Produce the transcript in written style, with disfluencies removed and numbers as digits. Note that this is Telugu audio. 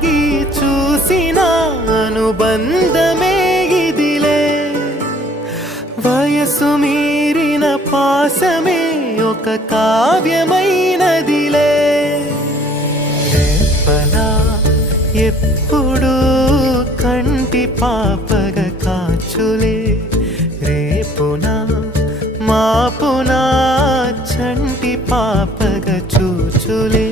ఆగి చూసిన అనుబంధమే ఇదిలే వయసు మీరిన పాసమే ఒక కావ్యమైనదిలే రేపలా ఎప్పుడు కంటి పాపగ కాచులే రేపునా మాపునా చంటి పాపగ చూచులే